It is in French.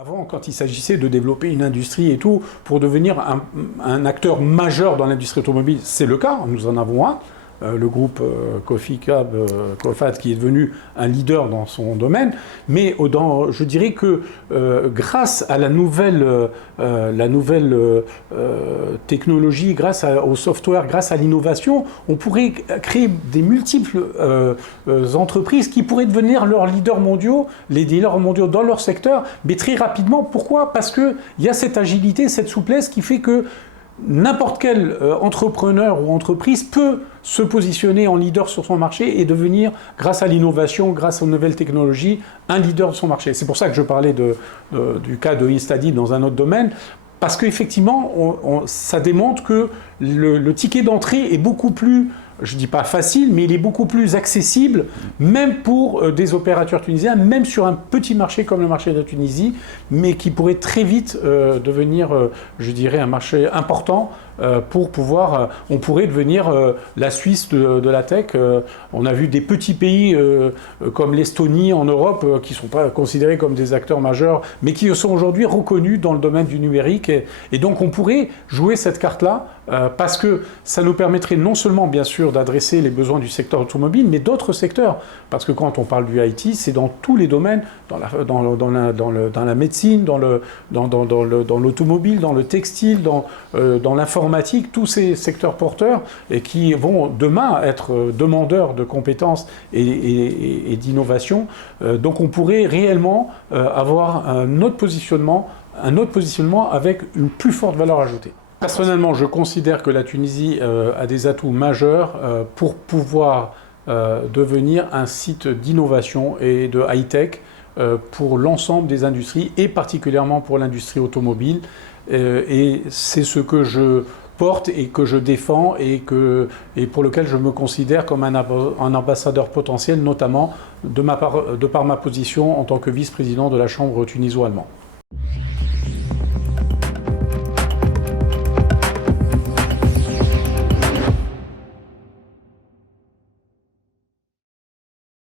Avant, quand il s'agissait de développer une industrie et tout, pour devenir un acteur majeur dans l'industrie automobile, c'est le cas, nous en avons un. Le groupe Coface qui est devenu un leader dans son domaine, mais je dirais que grâce à la nouvelle technologie, grâce au software, grâce à l'innovation, on pourrait créer des multiples entreprises qui pourraient devenir leurs leaders mondiaux, les leaders mondiaux dans leur secteur, mais très rapidement. Pourquoi? Parce qu'il y a cette agilité, cette souplesse qui fait que n'importe quel entrepreneur ou entreprise peut se positionner en leader sur son marché et devenir, grâce à l'innovation, grâce aux nouvelles technologies, un leader de son marché. C'est pour ça que je parlais du cas de Instadit dans un autre domaine, parce qu'effectivement, ça démontre que le ticket d'entrée est beaucoup plus, je ne dis pas facile, mais il est beaucoup plus accessible, même pour des opérateurs tunisiens, même sur un petit marché comme le marché de la Tunisie, mais qui pourrait très vite devenir, je dirais, un marché important pour pouvoir... on pourrait devenir la Suisse de la tech. On a vu des petits pays comme l'Estonie en Europe, qui ne sont pas considérés comme des acteurs majeurs, mais qui sont aujourd'hui reconnus dans le domaine du numérique. Et donc on pourrait jouer cette carte-là, parce que ça nous permettrait non seulement, bien sûr, d'adresser les besoins du secteur automobile, mais d'autres secteurs. Parce que quand on parle du IT, c'est dans tous les domaines, dans la médecine, dans l'automobile, dans le textile, dans l'informatique, tous ces secteurs porteurs et qui vont demain être demandeurs de compétences et d'innovation. Donc on pourrait réellement avoir un autre positionnement avec une plus forte valeur ajoutée. Personnellement, je considère que la Tunisie a des atouts majeurs pour pouvoir devenir un site d'innovation et de high-tech pour l'ensemble des industries et particulièrement pour l'industrie automobile. Et c'est ce que je porte et que je défends et pour lequel je me considère comme un ambassadeur potentiel, notamment de par ma position en tant que vice-président de la Chambre tuniso-allemande.